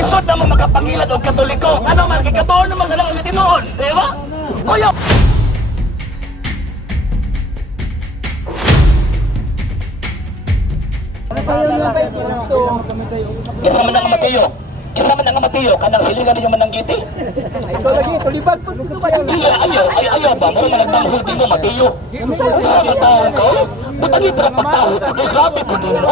Lisod na mo magapangilad og Katoliko. Ano man kay katuon naman sa lang tinuon, di ba? Kuya. Kisa man ang Mateo. Kisa man ang Mateo kanang silingan ninyo mananggiti. Ito lagi, tulibag po dito ba yan? Ayaw ba? Mura managdamhod din mo, Mateo. Sa matahon ko, butagi para pagtahod. Grabe po din mo.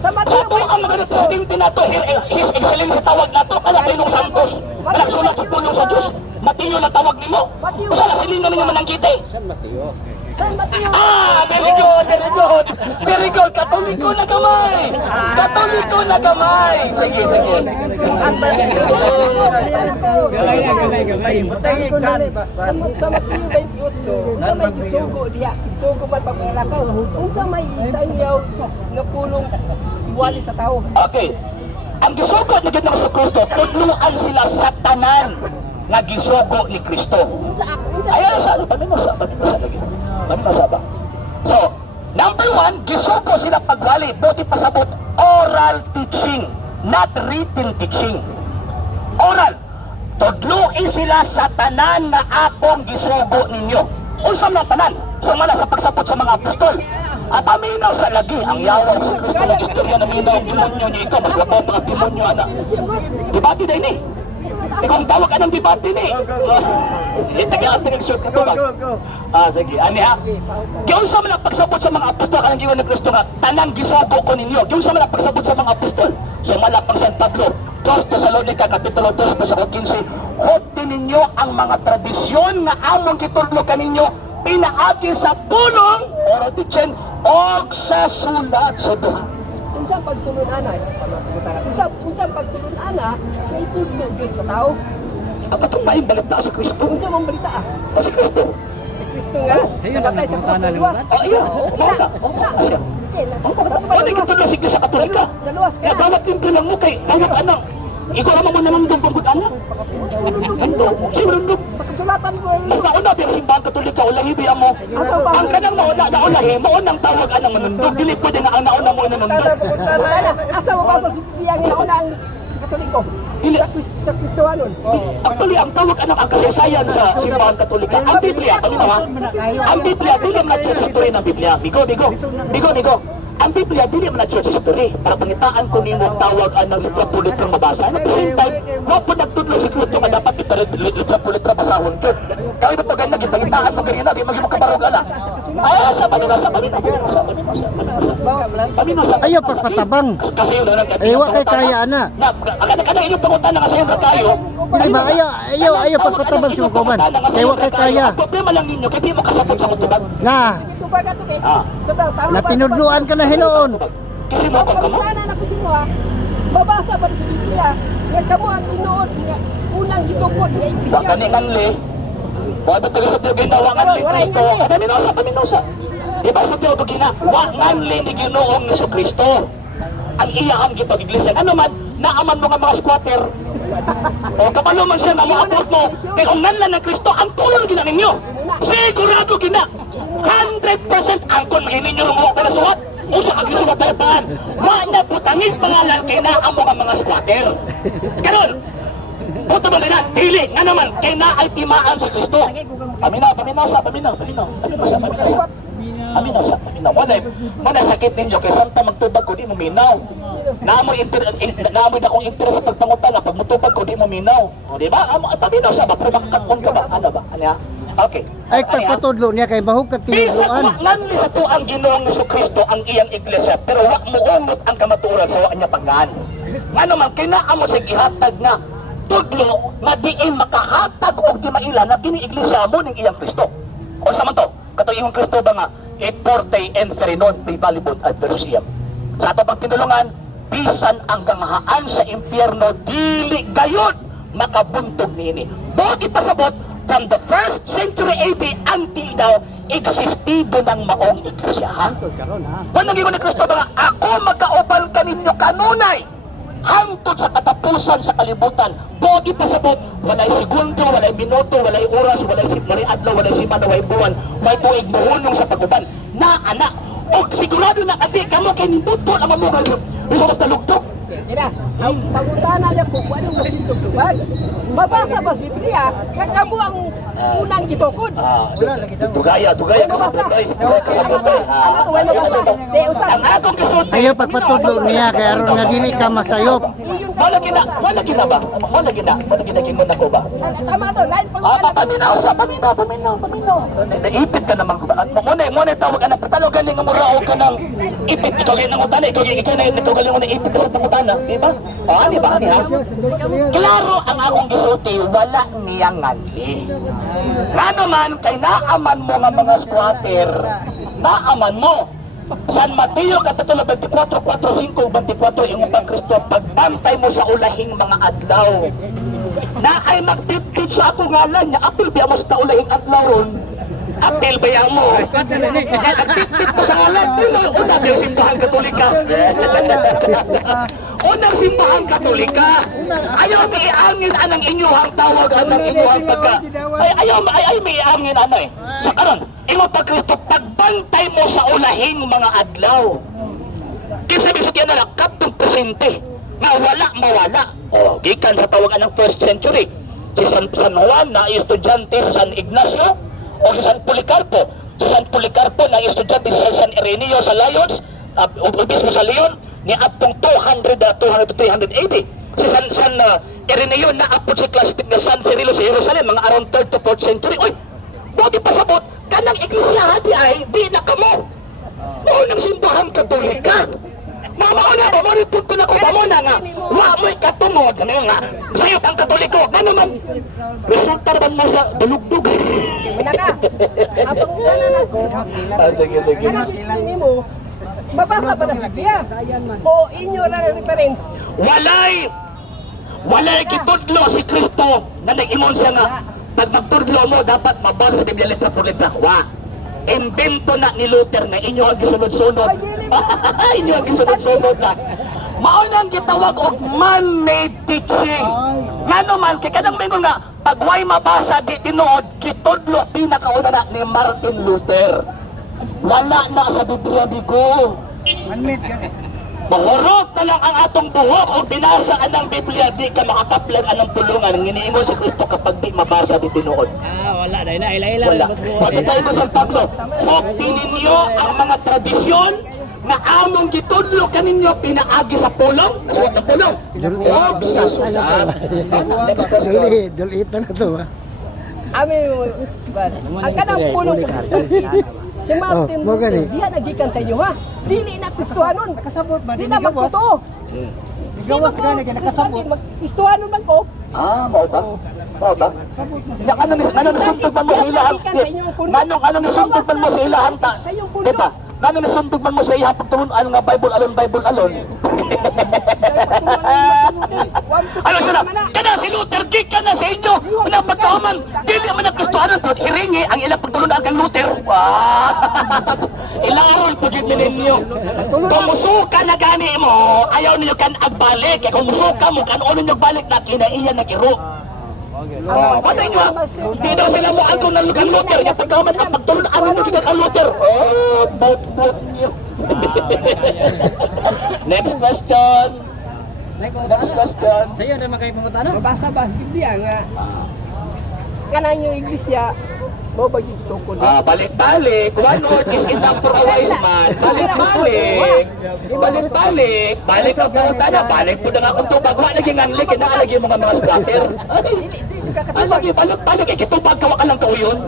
So ang mga presidente na to, His Excellency tawag na to, kaya Pinong Santos. Nagsulat sa pulong sa Diyos. Mateo na tawag ni mo. Usa na silingan ninyo mananggiti. Very good, very good. Very good, Katoliko na gamay. Katoliko na gamay. Sige, sige. Gamay. Sa Mateo 28, sa may isugo diya. Isugo pa paglalakaw. Unsa may isayaw nga pulong iwali sa tao. Okay. Ang gisugo ni Ginoong Jesucristo, tudluan sila sa tanan nga gisugo ni Kristo. Ayan sa ano, paminosa lagi. Paminosa ba? So, number one, gisugo sila pagwali, buti pasabot, oral teaching, not written teaching. Oral. Tudluin sila sa tanan na akong gisugo ninyo. Unsam na tanan? Sumala sa pagsabot sa mga apostol. At aminaw sa lagi, ang yawa sa Kristo ng istorya ng minaw, demonyo niya ito, maglabaw mga demonyo, anak. Dibati din eh. Kung tawag ka ng debate ni. Sige, taga-ating short ka tubag. Sige, ani ha. Yung sa mga pagsabot sa mga apostol, kanang giwan ni Kristo nga, tanang gisugo ko ninyo. Yung sa mga pagsabot sa mga apostol, so malapang San Pablo, 2 Tesalonica, Kapitulo 2, Pasakot 15, hopti ninyo ang mga tradisyon nga among gitudlo kaninyo, pinaagi sa pulong, oral teaching, o sa sulat sa duha. Unsang pagtulon ana, unsang pagtulon ana sa itudlo gid sa tao. Ang itong maing balik na sa Kristo. Unsa mong balita ah? O si Kristo. Si Kristo nga, nabatay sa krus na luwas. Iya. Siya. O, di kita lang sigla sa Katolika. Naluwas ka. Nagawat yung bilang mo kay tawag anang. Ikaw naman mo nanandong pagod anak. Sigurundog. Sa kasulatan ko. Mas nauna biyang simbahan Katolika, ulahibi mo. Ang kanang naulahi, maunang tawag anang manundog. Dili pwede na ang nauna mo nanundog. Asa mo ba sa sibiyang nauna ang Katoliko? Sa Kristohanon. Actually, ang tawag anang ang kasaysayan sa simbahan Katolika, ang Biblia, kanina ha? Ang Biblia, dili man na church history ng Biblia. Bigo. Ang Biblia, dili man na church history. Para pangitaan ko nimo tawag anang litro-litro mabasa. And at the same time, mo po nagtudlo si Kristo nga dapat litro-litro basahon ko. Kaya ito pag nagitangitaan mo ganina, di maging makabarog ana. Ay, sa paminosa. Ayaw pagpatabang. Kasi yun na Ayaw kay kaya na. Kada inyong pangutan na kasi yung kayo. Diba, ayaw pagpatabang si Mukuman. Ayaw kay kaya. Ang problema lang ninyo, kaya di mo kasabot sa kutuban. Na, Ito ba ka to kay? Sobrang tama. natinudluan ka na hinuon. Kasi mo pag kamo. Pagkana na ko sino ha. Babasa ba sa Biblia? Nga kamo ang tinuod nga unang gitukod nga Sa iglesia. kaningan li, wala tayo sa tiyo ginawangan ni Kristo. Paminosa. Diba sa tiyo gina, wangan li ni Ginoong Jesucristo. Ang iyahang gito iglesia. Ano man, naaman mo nga mga squatter. O kapalo man siya na maabot mo. Kaya kung nanlan ng Kristo, ang tulong gina ninyo. Sigurado gina. 100% ang kung ninyo ng mga pinasuhat. O sa kagisulat na ipaan. Wala putangin pangalan kay na ang mga squatter. Karon, puto ba na, dili nga naman, kay na ay timaan si Kristo. Paminaw. Wala sakit ninyo, kay santa magtubag ko, di mo minaw. Naamoy na kong interest sa pagpangutan na pag matubag ko, di mo minaw. O di ba? Paminaw siya ba? Pero makakapon ka ba? Ano ba? Ano? Okay. Ay pagpatudlo niya kay bahog ka Bisag tinudluan. wa nganli sa tuang Ginoong Jesucristo ang iyang iglesia, pero wa mo umot ang kamatuoran sa wa niya pagkaan. Ngano man kinaamo sa gihatag na tudlo nga diin makahatag og di maila na kini iglesia mo ning iyang Kristo. O sa man to, kato iyang Kristo ba nga et forte enfrenon privalibus adversiam. Sa ato pang pinulungan, bisan ang ganghaan sa impyerno dili gayud makabuntog niini. Buti pasabot from the 1st century AD until now, existido ng maong iglesia. Kung naging ni Kristo ba nga, ako magkauban kaninyo kanunay, hangtod sa katapusan sa kalibutan, bogi pasabot, walay segundo, walay minuto, walay oras, walay adlaw, walay simana, walay buwan, may tuig mohunong sa paguban. Na anak, o sigurado na ati, kamo kay nindutol ang mamugal yun. Bisa mas nalugtok. Ina, ang pangutana niya po, anong masintugtugad? Mabasa ba sa Biblia, kakamo ang unang gitukod. Tugaya kasabot ay. Tugaya kasabot ay. Ano to, wala mabasa. Di, usap. Ang akong gisulti. Ayaw pagpatudlo niya kay aron nga dili ka masayop. Wala gina ba? Wala gina kingon ako ba? Tama to, lain pangutana. Paminaw. Naipit ka naman. Muna tawag anak patalo galing nga murao ka ng ipit. Ikaw galing ng utana. Ikaw galing mo na ipit ka sa pangutana. Di ba? O, di ba? Klaro ang akong gisulti, wala niyang nganli. Nga naman, kay naaman mo nga mga squatter, naaman mo. San Mateo Kapitulo 24, 4, 5, 24, yung upang Kristo, pagbantay mo sa ulahing mga adlaw. Na ay magtitid sa ako ngalan niya, apil biya mo sa ulahing adlaw ron. Apil biya mo. Nagtitid mo sa ngalan, una biya simbahan katolika. Unang simbahan katolika. Ayaw may iangin anang inyuhang tawag, anang inyuhang pagka. Ayaw may iangin ano eh. So karon, imo pa Kristo, pagbantay mo sa ulahing mga adlaw. Kisa bisot yan na kaptong presente, nga wala mawala. O, gikan sa tawagan ng 1st century. Si San Juan na estudyante sa San Ignacio, o si San Policarpo. Si San Policarpo na estudyante sa San Ireneo sa Lyons, ubis mo sa Leon, ni atong 200 to 300 AD. Si San Ireneo na apod si klasik na San Cirilo sa Jerusalem, mga around 3rd to 4th century. Oy, huwag ipasabot, kanang iglesia hati ay di na kamo. Maunang simbahan katolika. Mamauna ba mo rito ko na ko ba mo na nga wa mo'y katungod ano nga sayop ang katoliko ano naman resulta naman mo sa dulugdug. Mina ka, ang pangutana na ko, Sige anong gusto mo, mabasa ba na sa Biblia? O inyo na reference? Walay kitudlo si Kristo na nag-ingon siya nga pag magtudlo mo dapat mabasa sa Biblia letra por letra. Invento na ni Luther na inyo ang gisunod-sunod. Inyo ang gisunod-sunod na. Maunang gitawag og man-made teaching. Ngano man kay kadang mingon nga pagway mabasa di tinuod kitudlo pinakauna na ni Martin Luther. Wala na sa Biblia digo. Mahurot na lang ang atong buhok o binasa anang Biblia di ka makakaplag anang pulungan ang iniingon si Kristo kapag di mabasa di tinuod. Wala na ila. Wala. Pagkatay ko sa Pablo, sokti ninyo ang mga tradisyon na among gitudlo kaninyo pinaagi sa pulong. Nasuot ng pulong. Huwag sa sulat. Next question. Dulitan na to ha. Amin, ang kanang pulong ko si Martin mo Luther, gani. diha nagikan sa inyo ha. Dili na Kristohanon. Nakasabot ba? Di na magputo. Di ba ko? Kristohanon man ko. Mao ba? Ya ano nasuntog man mo sa ilahang ano nasuntog man mo sa ilahang ta? Diba? Nano nasuntog man mo sa ilahang pagtulon ano nga Bible alon. Ano sila? Kana si Luther gikan na sa inyo. Una pagkahuman, dili man ang Kristohanon pud hiringi ang ilang pagtulunan kang Luther. Ilarol pagid ninyo. Kung musuka na gani mo, ayaw niyo kan agbalik. Kung musuka mo kan uno niyo balik na kinaiya nagiro. Patay nyo ha! Di daw sila mo agong ng kang Luther. Yung pagkaman ang pagtulunan nyo kita kang Luther. Bout nyo. Next question. Sa iyo na makay pangutana. Mabasa ba sa Biblia nga kanang yung iglesia mo bagi tukod. Balik-balik. One word is enough for a wise man. Balik-balik. Balik ang pangutana. Balik po na nga kung tubag. Wala naging anlik. Kinaalagi yung mga scatter. Alagi, balik-balik. Kitubag kawa ka lang kauyon.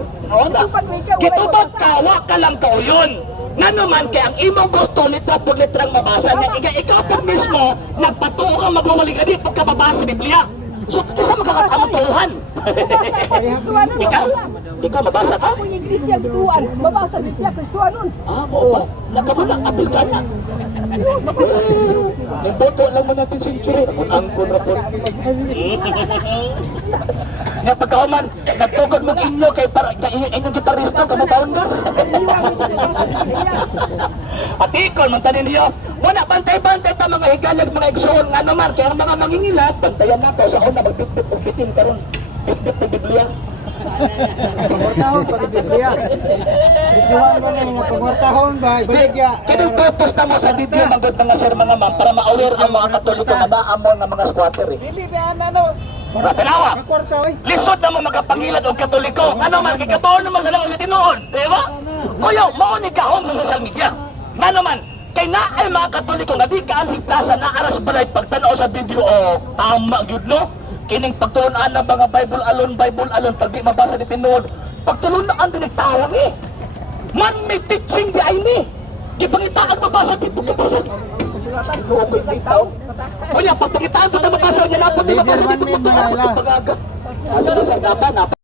Kitubag kawa ka lang kauyon. Nga naman, kaya ang imong gusto litra po litrang mabasa na ikaw po mismo nagpatuo ka magmamalig na di pagkababasa sa Biblia. So, kisa magkakamutuhan. Ikaw mabasa ka? Ako yung iglesia gituan, mabasa Biblia Kristohanon. Oo. Nakamulang apil ka na. Nagboto lang mo natin century. Angkon na po. Nga pagkauman, nagtugod mo inyo kay inyong gitarista, kamo founder. Patikol, mantanin niyo. Muna, bantay-bantay ta mga higalag, mga igsoon nga naman. Kaya ang mga mangingilat, bantayan na to. Sa una, magbitbit o bitin karon. Bitbit ng Biblia. Pagwartahon pa Biblia. Bituhan mo na nga pagwartahon ba baligya. Kining purpose na mo sa Biblia manggod mga sir mga ma'am para ma-aware ang mga Katoliko nga naa mo nga mga squatter eh. Dili ba ano? Tanawa. Kwarta oy. Lisod na mo magapangilad og Katoliko. Ano man kay katuon naman sila sa tinuod, di ba? Kuya, mao ni kahom sa social media. Ngano man kay naay mga Katoliko nga di ka anhigtasan na aras balay pagtanaw sa video o tama gyud no. Kining pagtuon-an ng mga Bible alon pag di mabasa ni tinuod. Pagtulunan din nagtawag eh. Man may teaching di ay ni. Gipangitaan mabasa dito kapasad. Okay, bitaw. Kuya, pagpangitaan pa na mabasa niya na po di mabasa dito. Pagaga. Asa na sa dapat